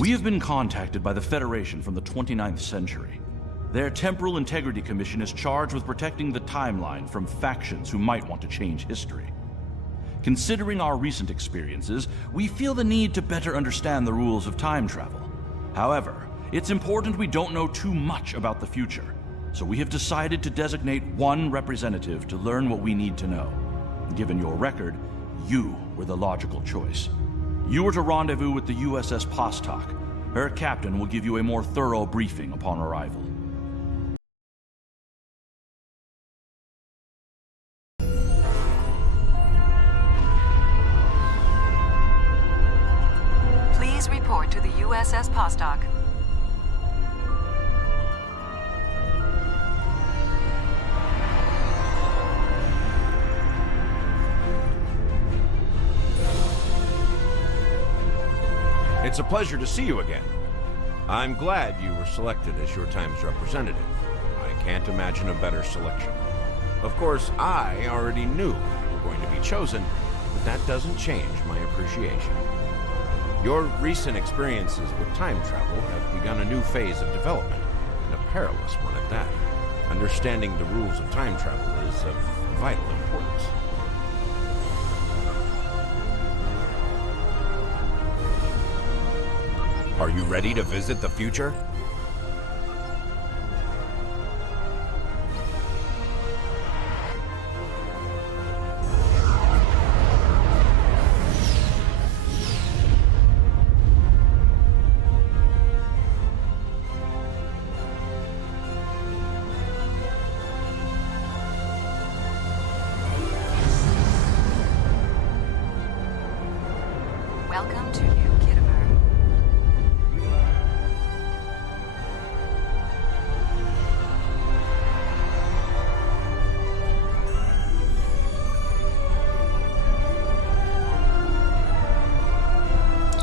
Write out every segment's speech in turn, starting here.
We have been contacted by the Federation from the 29th century. Their Temporal Integrity Commission is charged with protecting the timeline from factions who might want to change history. Considering our recent experiences, we feel the need to better understand the rules of time travel. However, it's important we don't know too much about the future, so we have decided to designate one representative to learn what we need to know. Given your record, you were the logical choice. You are to rendezvous with the USS Postok. Her captain will give you a more thorough briefing upon arrival. Please report to the USS Postok. It's a pleasure to see you again. I'm glad you were selected as your time's representative. I can't imagine a better selection. Of course, I already knew you were going to be chosen, but that doesn't change my appreciation. Your recent experiences with time travel have begun a new phase of development, and a perilous one at that. Understanding the rules of time travel is of vital importance. Are you ready to visit the future? Welcome to New Kittimer.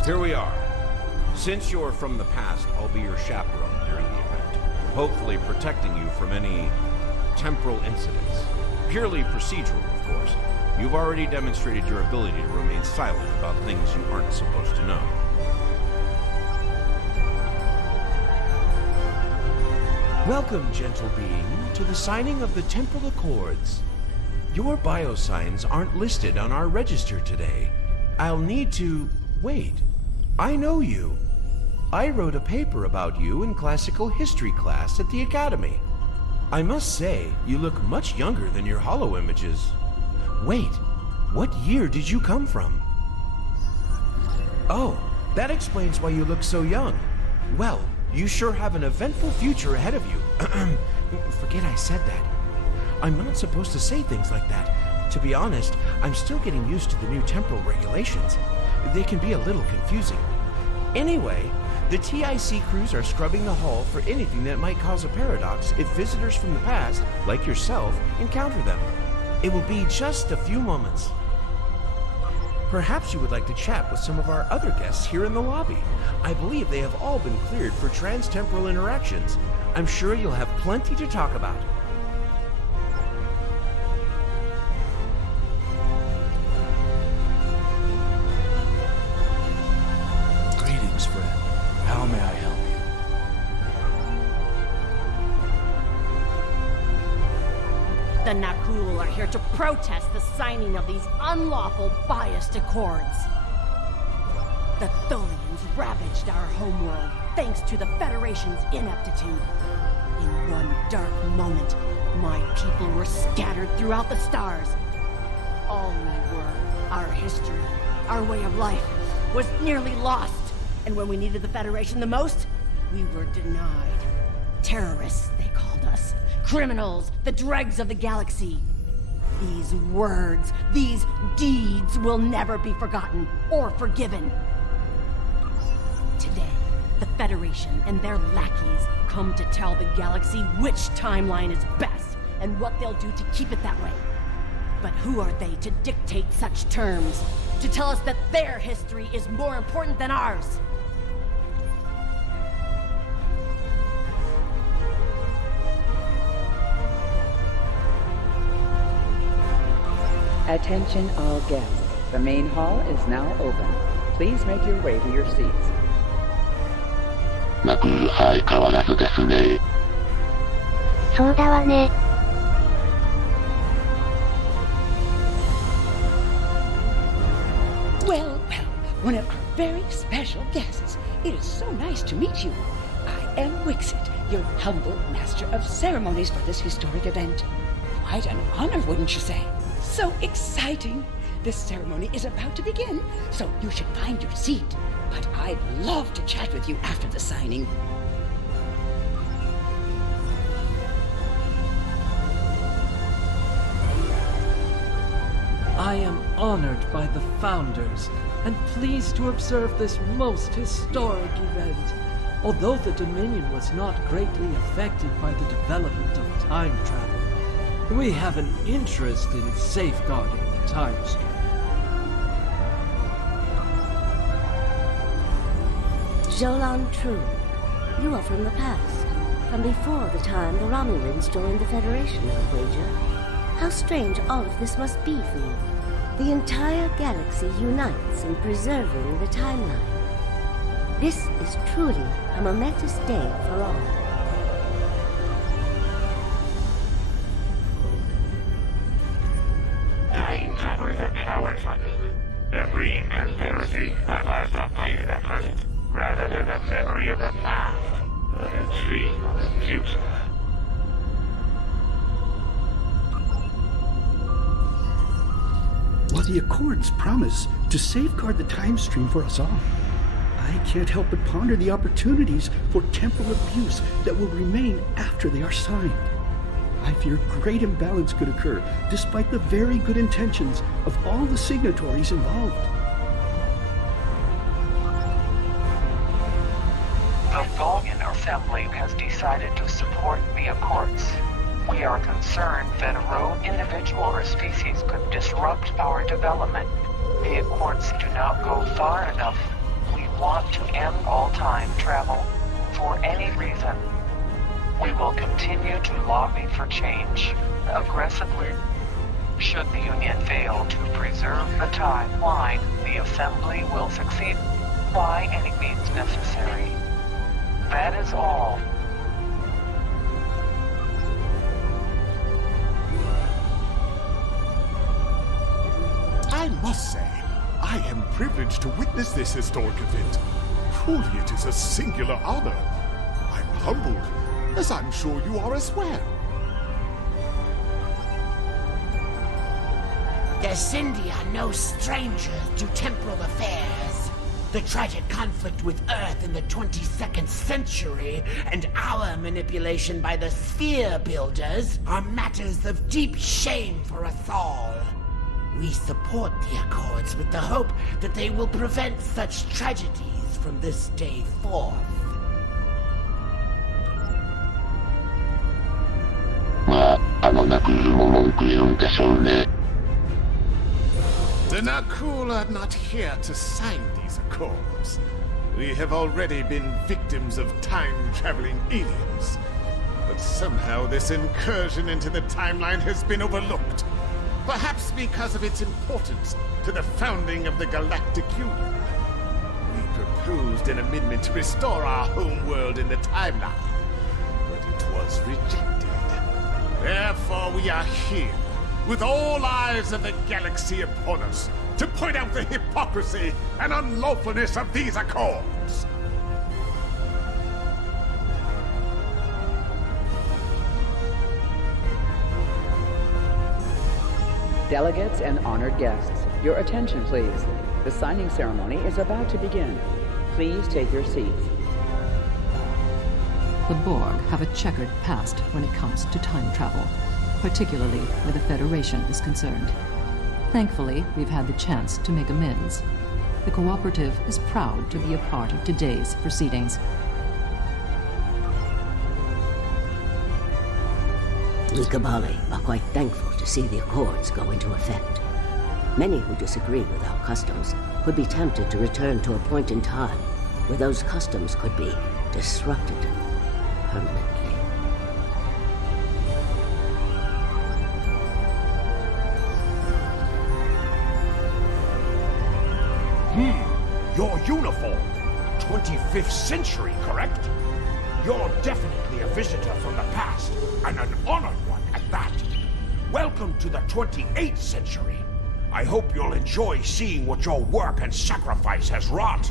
Here we are. Since you're from the past, I'll be your chaperone during the event, hopefully protecting you from any temporal incidents. Purely procedural, of course. You've already demonstrated your ability to remain silent about things you aren't supposed to know. Welcome, gentle being, to the signing of the Temporal Accords. Your biosigns aren't listed on our register today. I'll need to... wait. I know you. I wrote a paper about you in classical history class at the Academy. I must say, you look much younger than your holo images. Wait, what year did you come from? Oh, that explains why you look so young. Well, you sure have an eventful future ahead of you. Forget I said that. I'm not supposed to say things like that. To be honest, I'm still getting used to the new temporal regulations. They can be a little confusing. Anyway, the TIC crews are scrubbing the hall for anything that might cause a paradox if visitors from the past, like yourself, encounter them. It will be just a few moments. Perhaps you would like to chat with some of our other guests here in the lobby. I believe they have all been cleared for trans-temporal interactions. I'm sure you'll have plenty to talk about. Greetings, friend. How may I help you? The Nakul are here to protest the signing of these unlawful, biased accords. The Tholians ravaged our homeworld thanks to the Federation's ineptitude. In one dark moment, my people were scattered throughout the stars. All we were, our history, our way of life, was nearly lost. And when we needed the Federation the most, we were denied. Terrorists, they called us. Criminals, the dregs of the galaxy. These words, these deeds will never be forgotten or forgiven. Today, the Federation and their lackeys come to tell the galaxy which timeline is best and what they'll do to keep it that way. But who are they to dictate such terms? To tell us that their history is more important than ours? Attention all guests. The main hall is now open. Please make your way to your seats. まあクール相変わらずですね。そうだわね。Well, one of our very special guests. It is so nice to meet you. I am Wixit, your humble master of ceremonies for this historic event. Quite an honor, wouldn't you say? So exciting. This ceremony is about to begin, so you should find your seat. But I'd love to chat with you after the signing. I am honored by the founders and pleased to observe this most historic event. Although the Dominion was not greatly affected by the development of time travel, we have an interest in safeguarding the time stream. Jolan True, you are from the past, from before the time the Romulans joined the Federation, I wager. How strange all of this must be for you. The entire galaxy unites in preserving the timeline. This is truly a momentous day for all. Time travel is a coward funding. The green conspiracy allows the fight of the present, rather than the memory of the past, or the dream of the future. While the Accords promise to safeguard the time stream for us all, I can't help but ponder the opportunities for temporal abuse that will remain after they are signed. I fear great imbalance could occur, despite the very good intentions of all the signatories involved. The Tholian Assembly has decided to support the Accords. We are concerned that a rogue individual or species could disrupt our development. The Accords do not go far enough. We want to end all time travel, for any reason. We will continue to lobby for change, aggressively. Should the Union fail to preserve the timeline, the Assembly will succeed by any means necessary. That is all. I must say, I am privileged to witness this historic event. Truly, it is a singular honor. I'm humbled, as I'm sure you are as well. The Sindhi are no strangers to temporal affairs. The tragic conflict with Earth in the 22nd century and our manipulation by the Sphere Builders are matters of deep shame for us all. We support the Accords with the hope that they will prevent such tragedies from this day forth. The Nakul are not here to sign these Accords. We have already been victims of time-traveling aliens. But somehow this incursion into the timeline has been overlooked. Perhaps because of its importance to the founding of the Galactic Union. We proposed an amendment to restore our home world in the timeline, but it was rejected. Therefore we are here, with all eyes of the galaxy upon us, to point out the hypocrisy and unlawfulness of these Accords. Delegates and honored guests, your attention please. The signing ceremony is about to begin. Please take your seats. The Borg have a checkered past when it comes to time travel, particularly where the Federation is concerned. Thankfully, we've had the chance to make amends. The Cooperative is proud to be a part of today's proceedings. We Kabali are quite thankful to see the Accords go into effect. Many who disagree with our customs could be tempted to return to a point in time where those customs could be disrupted permanently. Your uniform! 25th century, correct? You're definitely a visitor from the past, and an honored one at that. Welcome to the 28th century. I hope you'll enjoy seeing what your work and sacrifice has wrought.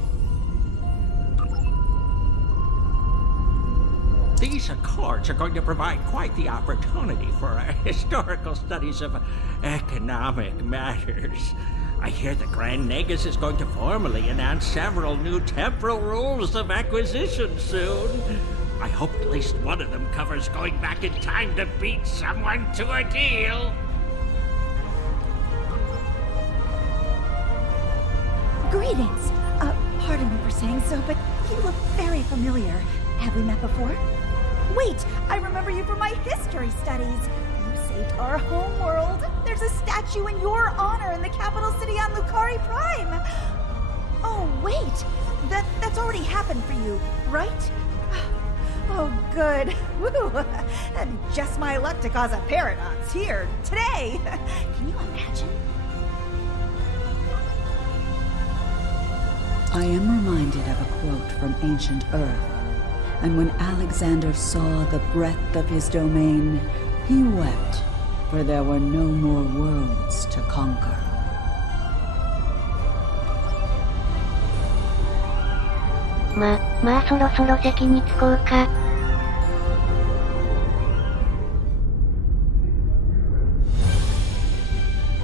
These Accords are going to provide quite the opportunity for historical studies of economic matters. I hear the Grand Nagus is going to formally announce several new temporal rules of acquisition soon. I hope at least one of them covers going back in time to beat someone to a deal. Greetings. Pardon me for saying so, but you look very familiar. Have we met before? Wait, I remember you from my history studies. You saved our homeworld. There's a statue in your honor in the capital city on Lucari Prime. Oh, wait. That's already happened for you, right? Oh, good. Woo. Just my luck to cause a paradox here, today. Can you imagine? I am reminded of a quote from ancient Earth. And when Alexander saw the breadth of his domain, he wept, for there were no more worlds to conquer. Ma そろそろ席に着こうか。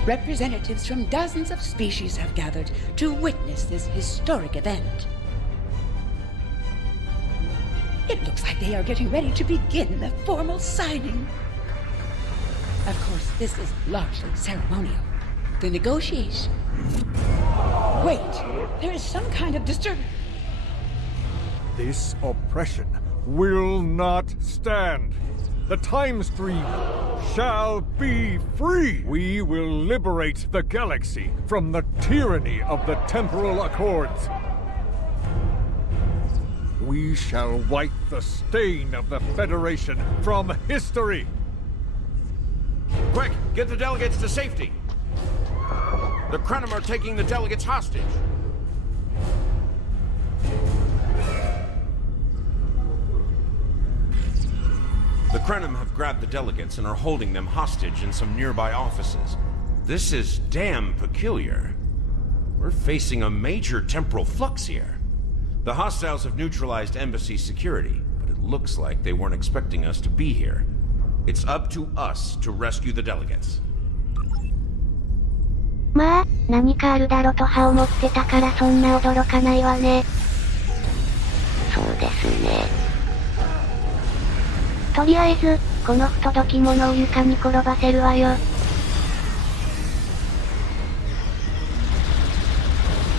Representatives from dozens of species have gathered to witness this historic event. It looks like they are getting ready to begin the formal signing. Of course, this is largely ceremonial. The negotiation... Wait, there is some kind of disturbance. This oppression will not stand. The time stream shall be free. We will liberate the galaxy from the tyranny of the temporal accords. We shall wipe the stain of the Federation from history. Quick, get the delegates to safety. The Krenim are taking the delegates hostage. The Krenim have grabbed the delegates and are holding them hostage in some nearby offices. This is damn peculiar. We're facing a major temporal flux here. The hostiles have neutralized embassy security, but it looks like they weren't expecting us to be here. It's up to us to rescue the delegates. まあ、何かあるだろと歯を持ってたからそんな驚かないわね。そうですね。とりあえず、この不届き者を床に転ばせるわよ。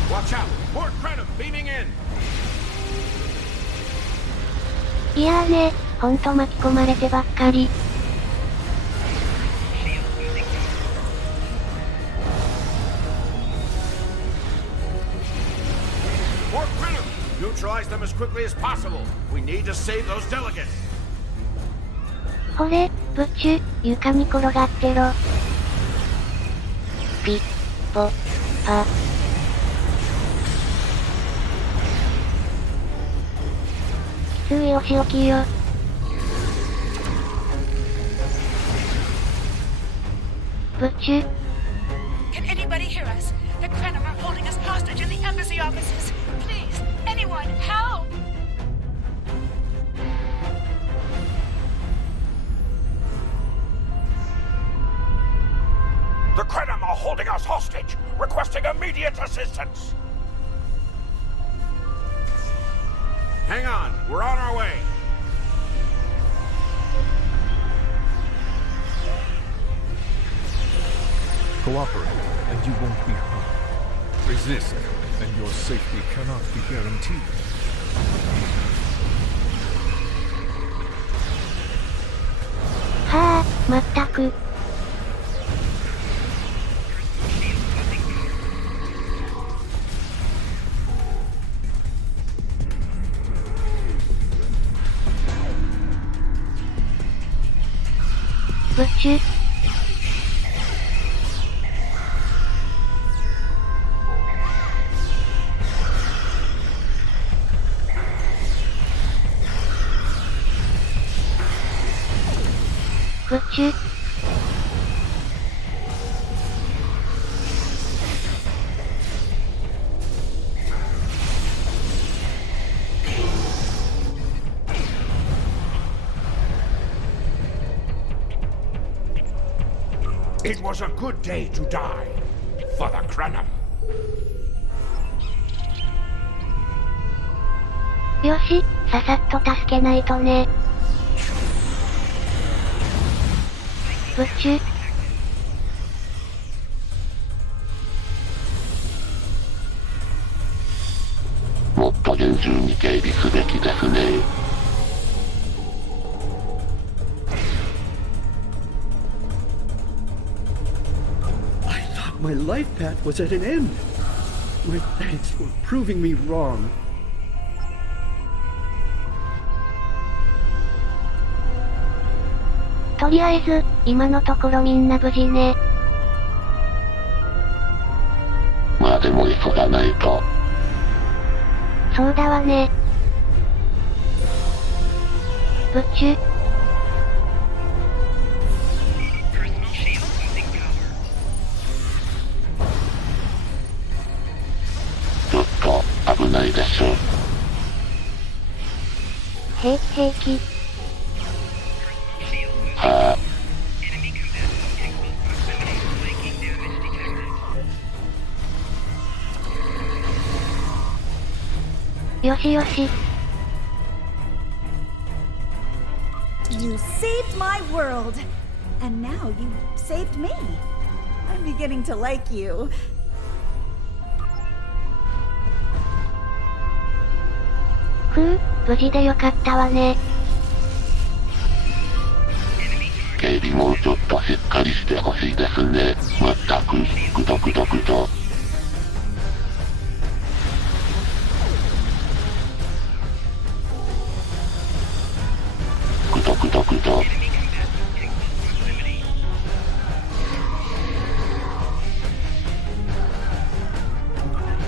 Watch out! More Krenim beaming in! いやーね、ほんと巻き込まれてばっかり。More Krenim! Neutralize them as quickly as possible. We need to save those delegates. ほれ、ブチュ、床に転がってろ。ピッ、ポ、パ。きついお仕置きよ。ブチュ。Can anybody hear us? The Krenim are holding us hostage in the embassy offices. Please, anyone, help! The Krenim are holding us hostage, requesting immediate assistance. Hang on, we're on our way. Cooperate, and you won't be harmed. Resist, and your safety cannot be guaranteed. Ha, まったく。ブチュ。シュ。It was a good day to die for the Krenim. よし、ささっと助けないとね。プッシュ。もっと厳重に警備すべきですね。My life path was at an end. My thanks for proving me wrong. とりあえず、今のところみんな無事ね。まあでも急がないと。そうだわね。プッシュ。ちょっと危ないでしょ。平気平気。はあ。よしよし。You saved my world, and now you saved me. I'm beginning to like you. 無事でよかったわね。警備もうちょっとしっかりしてほしいですね。まったく、くどくどくど。くどくどくど。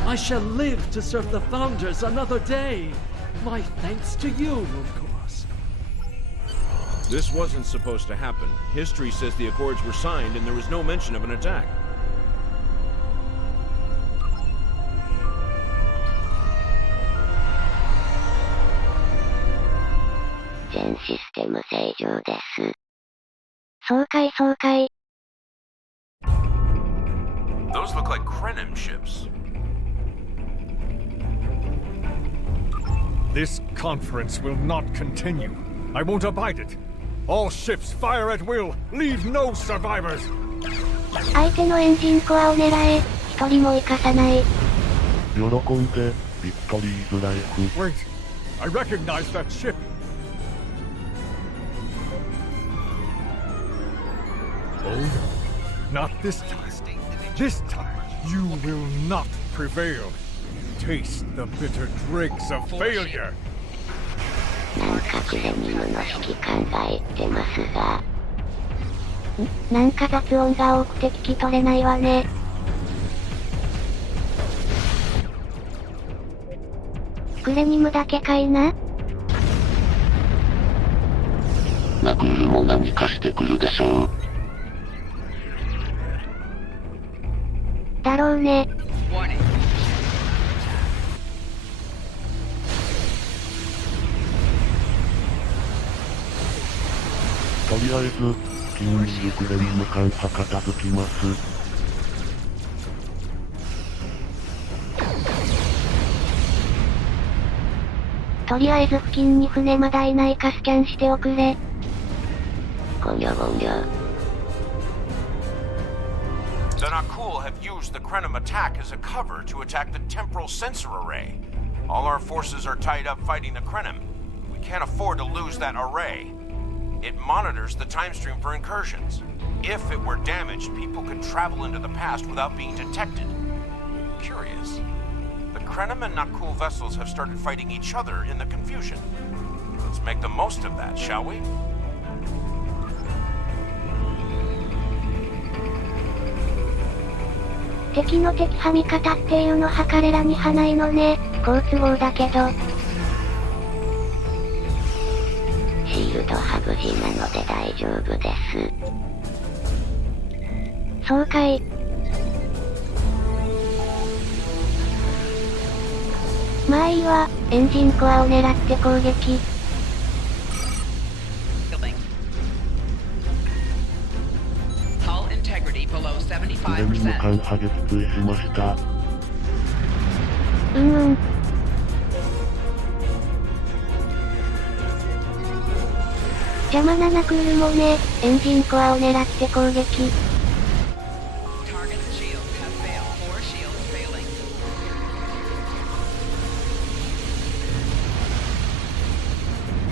I shall live to serve the Founders another day. My thanks to you, of course. This wasn't supposed to happen. History says the Accords were signed and there was no mention of an attack. 全システム正常です。そうかいそうかい。Those look like Krenim ships. This conference will not continue. I won't abide it. All ships fire at will. Leave no survivors. 相手のエンジンコアを狙え。一人も生かさない。喜んで、ビクトリーズライフ。Wait, I recognize that ship. Oh no, not this time. This time, you will not prevail. Taste the bitter dregs of failure. なんかクレニムの指揮官が言ってますが。なんか雑音が多くて聞き取れないわね。クレニムだけかいな？ナクールも何かしてくるでしょう。だろうね。とりあえず、キングクレニム艦破片付きます。とりあえず付近に船まだいないかスキャンしておくれ。ゴニャゴニャ。The Nakul have used the Krenim attack as a cover to attack the temporal sensor array. All our forces are tied up fighting the Krenim. We can't afford to lose that array. It monitors the time stream for incursions. If it were damaged, people could travel into the past without being detected. Curious. The Krenim and Nakul vessels have started fighting each other in the confusion. Let's make the most of that, shall we? 敵の敵は味方っていうのは彼らにはないのね。好都合だけど。シールドハブジなので大丈夫です。そうかい。まあいいわ、エンジンコアを狙って攻撃。上に向かうハゲスプしました。邪魔なナクールもね、エンジンコアを狙って攻撃。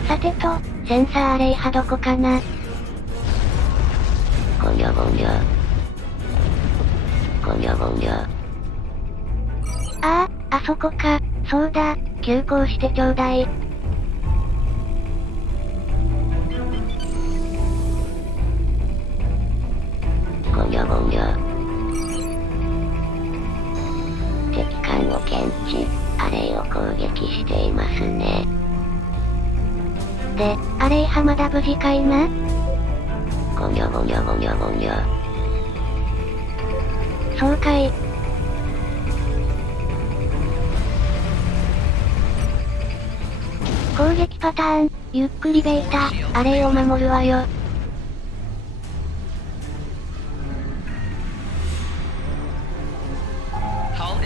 さてと、センサーアレイはどこかな。ゴニョゴニョ。ゴニョゴニョ。あそこか。そうだ、急行してちょうだい。ゴニョゴニョ。敵艦を検知、アレイを攻撃していますね。で、アレイはまだ無事かいな？ゴニョゴニョゴニョゴニョ。そうかい。攻撃パターン、ゆっくりベータ、アレイを守るわよ。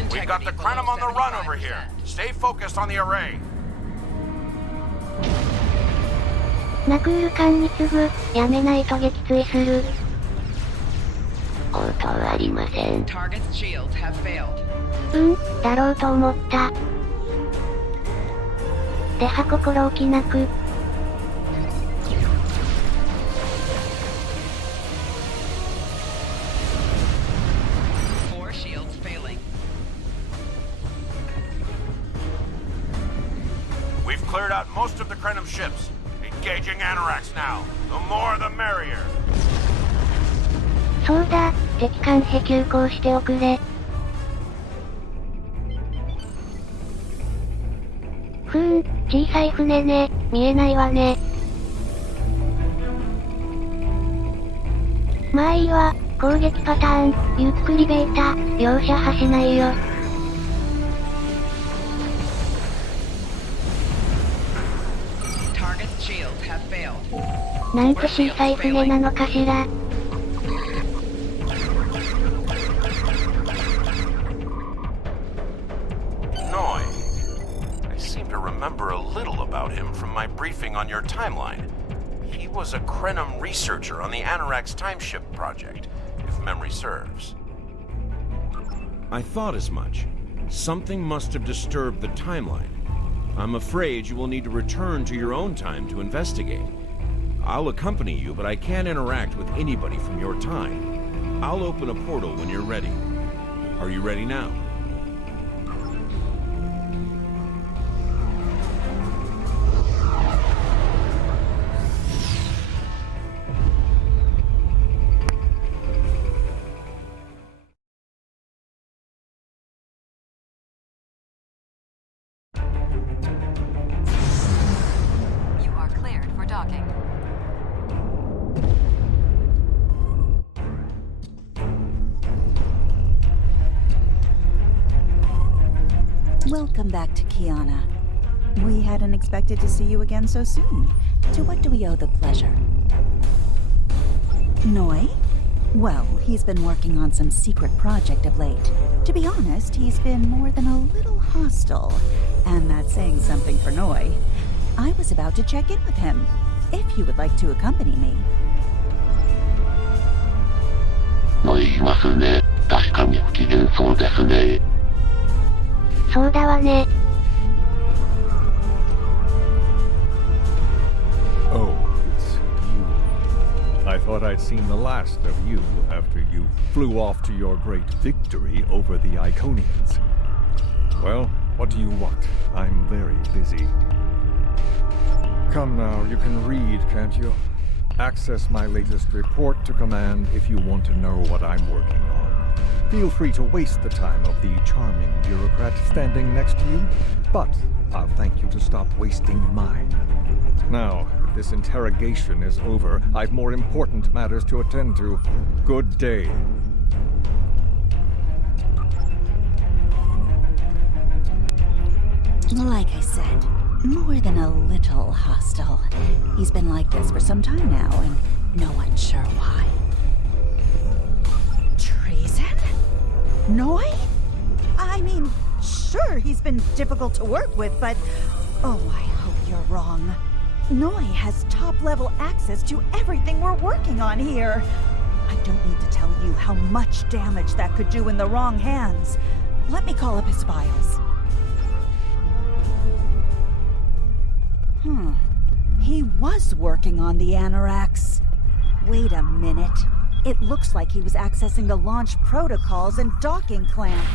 We've got the Krenim on the run over here. Stay focused on the array. ナクール艦に次ぐ、やめないと撃墜する。応答ありません。だろうと思った。では心置きなく。We've cleared out most of the Krenim ships. Engaging Anorax now. The more the merrier. そうだ、敵艦へ急行しておくれ。小さい船ね、見えないわね。まあいいわ、攻撃パターン、ゆっくりベータ、容赦はしないよ。なんて小さい船なのかしら。Remember a little about him from my briefing on your timeline. He was a Krenim researcher on the Anorax timeship project, if memory serves. I thought as much. Something must have disturbed the timeline. I'm afraid you will need to return to your own time to investigate. I'll accompany you, but I can't interact with anybody from your time. I'll open a portal when you're ready. Are you ready now? Welcome back to Kiana. We hadn't expected to see you again so soon. To what do we owe the pleasure? Noi? Well, he's been working on some secret project of late. To be honest, he's been more than a little hostile. And that's saying something for Noi. I was about to check in with him, if you would like to accompany me. Noi いますね。確かに不機嫌そうですね。そうだわね。Oh, it's you. I thought I'd seen the last of you after you flew off to your great victory over the Iconians. Well, what do you want? I'm very busy. Come now, you can read, can't you? Access my latest report to command if you want to know what I'm working on. Feel free to waste the time of the charming bureaucrat standing next to you, but I'll thank you to stop wasting mine. Now, This interrogation is over. I've more important matters to attend to. Good day. Like I said, more than a little hostile. He's been like this for some time now, and no one's sure why. Treason? Noi? I mean, sure, he's been difficult to work with, but... Oh, I hope you're wrong. Noi has top-level access to everything we're working on here. I don't need to tell you how much damage that could do in the wrong hands. Let me call up his files. He was working on the Anoraks. Wait a minute. It looks like he was accessing the launch protocols and docking clamp.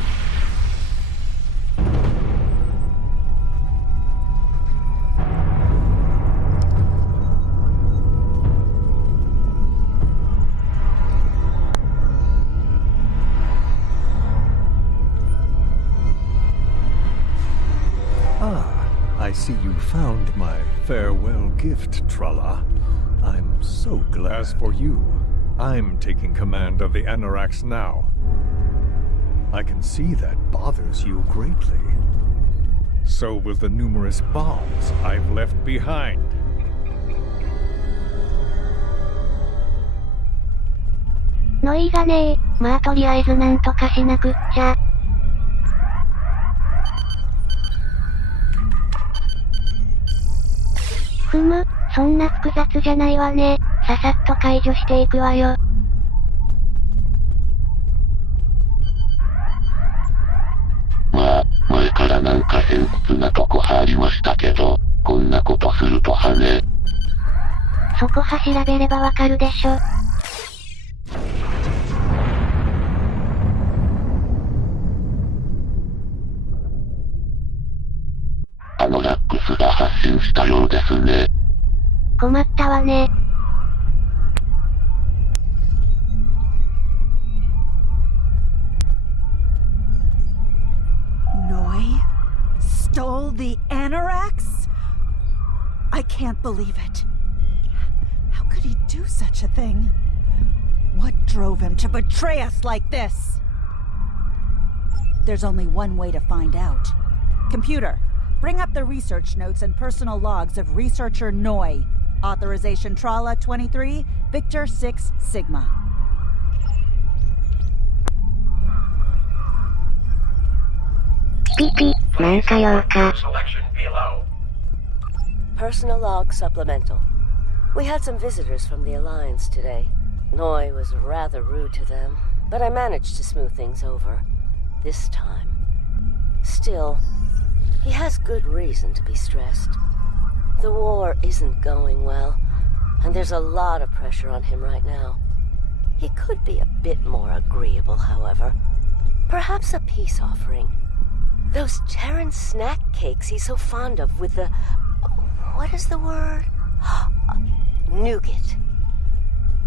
I see you found my farewell gift, Tralla. I'm so glad. As for you, I'm taking command of the Anoraks now. I can see that bothers you greatly. So will the numerous bombs I've left behind. Noiがねえ。まあとりあえずなんとかしなくっちゃ。ふむ、そんな複雑じゃないわね。ささっと解除していくわよ。まあ、前からなんか偏屈なとこ入りましたけど、こんなことするとはね。そこは調べればわかるでしょ。ラックスが発信したようですね。困ったわね。Noi stole the Anoraks? I can't believe it. How could he do such a thing? What drove him to betray us like this? There's only one way to find out. Computer, bring up the research notes and personal logs of researcher Noi. Authorization Tralla 23, Victor 6 Sigma. PP, なんか用か。 Personal log supplemental. We had some visitors from the Alliance today. Noi was rather rude to them, but I managed to smooth things over. This time. Still, he has good reason to be stressed. The war isn't going well, and there's a lot of pressure on him right now. He could be a bit more agreeable, however. Perhaps a peace offering. Those Terran snack cakes he's so fond of with the... What is the word? Nougat.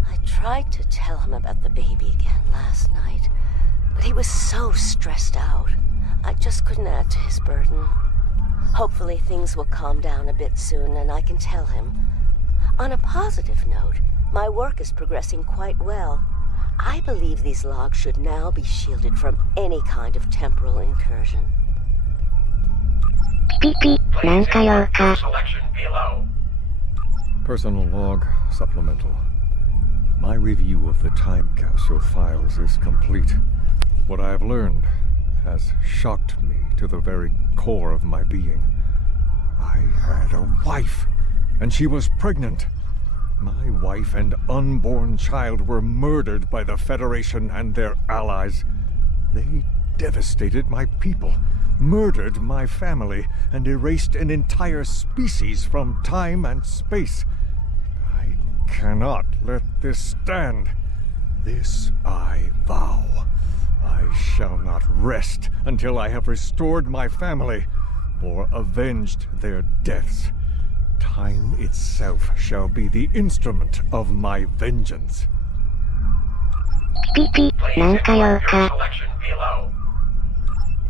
I tried to tell him about the baby again last night, but he was so stressed out. I just couldn't add to his burden. Hopefully things will calm down a bit soon and I can tell him. On a positive note, my work is progressing quite well. I believe these logs should now be shielded from any kind of temporal incursion. PP, なんか用か。 Personal log supplemental. My review of the time capsule files is complete. What I have learned has shocked me to the very core of my being. I had a wife, and she was pregnant. My wife and unborn child were murdered by the Federation and their allies. They devastated my people, murdered my family, and erased an entire species from time and space. I cannot let this stand. This I vow. I shall not rest until I have restored my family or avenged their deaths. Time itself shall be the instrument of my vengeance. PP, なんか用か。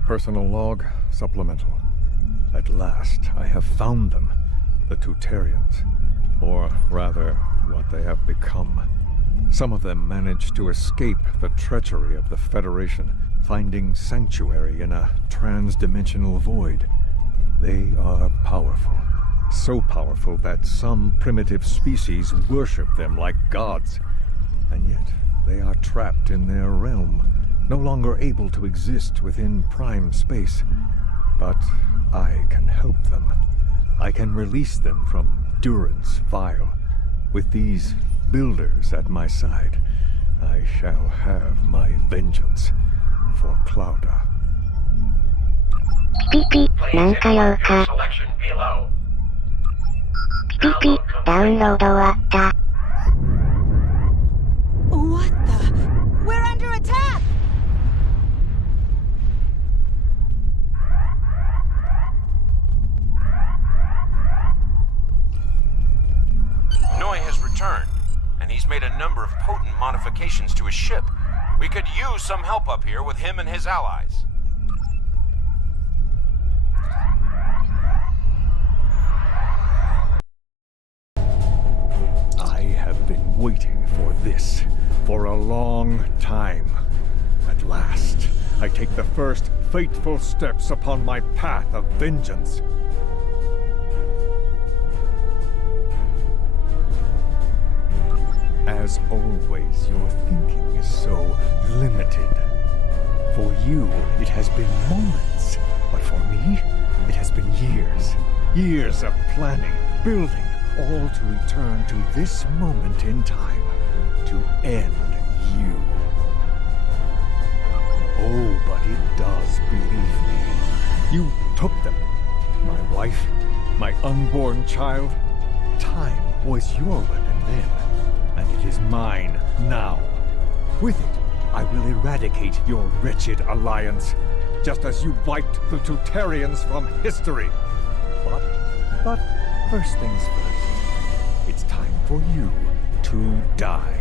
Personal log supplemental. At last, I have found them, the Tutarians. or rather, what they have become. Some of them managed to escape the treachery of the Federation, finding sanctuary in a trans-dimensional void. They are powerful. So powerful that some primitive species worship them like gods. And yet, they are trapped in their realm, no longer able to exist within prime space. But I can help them. I can release them from Duran's vial. With these builders at my side, I shall have my vengeance for Clouda. ピピピ、なんか用か。ピピピ、ダウンロード終わった。What the? We're under attack! Noi has returned, and he's made a number of potent modifications to his ship. We could use some help up here with him and his allies. I have been waiting for this for a long time. At last, I take the first fateful steps upon my path of vengeance. As always, your thinking is so limited. For you, it has been moments, but for me, it has been years. Years of planning, building, all to return to this moment in time, to end you. Oh, but it does, believe me. You took them. My wife, my unborn child. Time was your weapon then, and it is mine now. With it, I will eradicate your wretched alliance, just as you wiped the Tutarians from history. But first things first. It's time for you to die.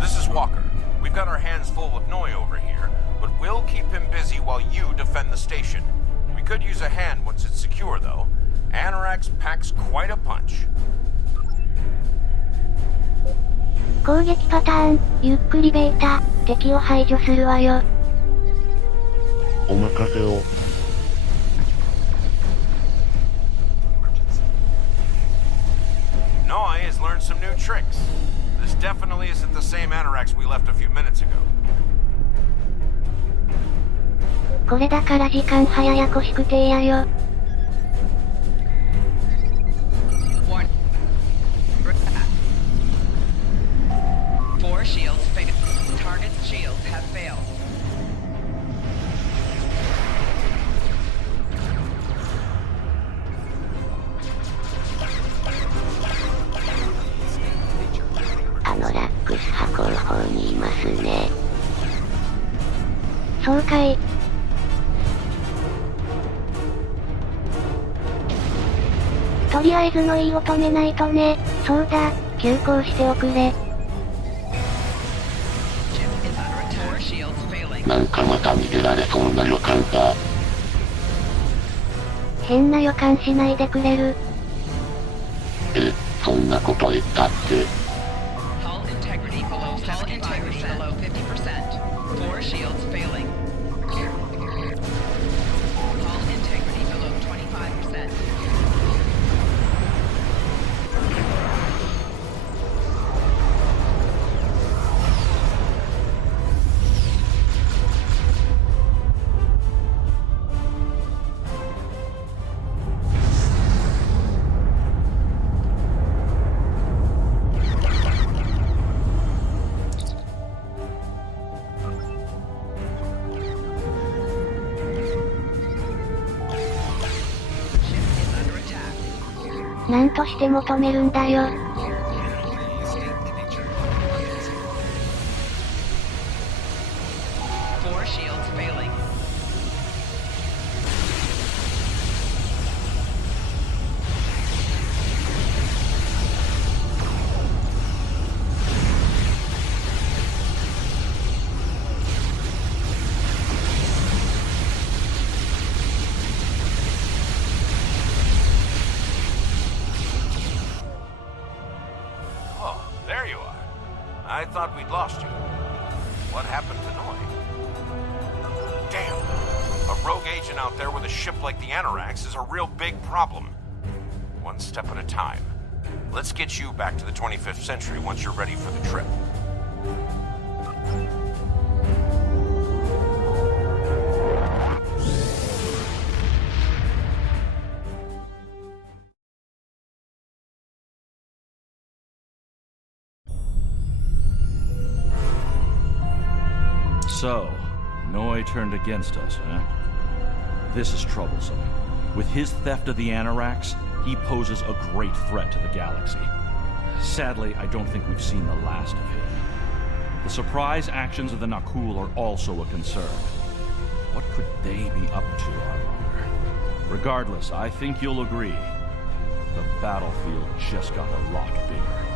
This is Walker. We've got our hands full with Noi over here, but we'll keep him busy while you defend the station. We could use a hand once it's secure, though. Anorax packs quite a punch. 攻撃パターン、ゆっくりベータ、敵を排除するわよ。お任せを。Noi has learned some new tricks. This definitely isn't the same Anorax we left a few minutes ago. これだから時間早やこしくてやよ。Four shields failed. Target's shields have failed. Anorax 箱の方にいますね。そうかい。とりあえずの意を止めないとね。そうだ、急行しておくれ。なんかまた逃げられそうな予感だ。変な予感しないでくれる。そんなこと言ったって。Hull integrity below 50%. Four shields failing. Hull integrity below 25%. Ship なんとしても止めるんだよ。Four shields failing. thought we'd lost you. What happened to Noi? Damn! A rogue agent out there with a ship like the Anorax is a real big problem. One step at a time. Let's get you back to the 25th century once you're ready for the trip. So, Noi turned against us, huh? This is troublesome. With his theft of the Anorax, he poses a great threat to the galaxy. Sadly, I don't think we've seen the last of him. The surprise actions of the Nakul are also a concern. What could they be up to, I wonder? Regardless, I think you'll agree, the battlefield just got a lot bigger.